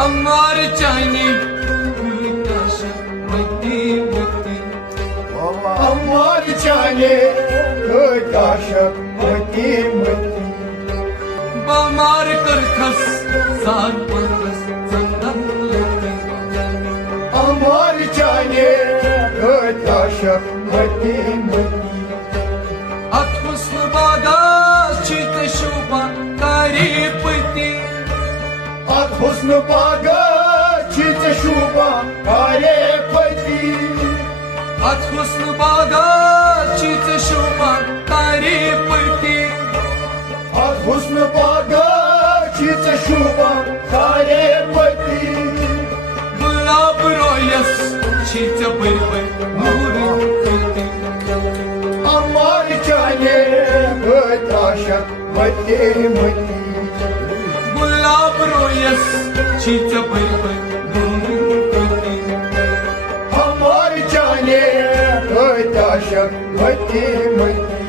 अमर चाइनी मती मती अमर चाले दाशक मती मती बमार करखस सात परस चंदन लती अमर चाले दाशक मती मती अथुस्न बागा चित शोभा कारी हुस्न बागा चित शुभा कारे पती हुस्न बागा चित शोभा कारी हुस्न बागा चित शुभा कारे पती गुलाब रोयस चित बरबर नूर अमर चाले दाशक मती मती गुलाब रोयस चित बरबर नूर अमर चाले दाशक मती मती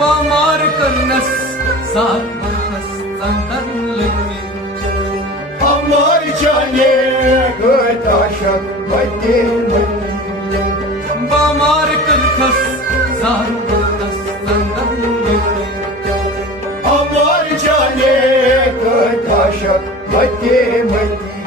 बमार करनस सात परस चंदन लती अमर चाले दाशक मती मती बमार करखस सात परस चंदन लती अमर चाले दाशक मती मती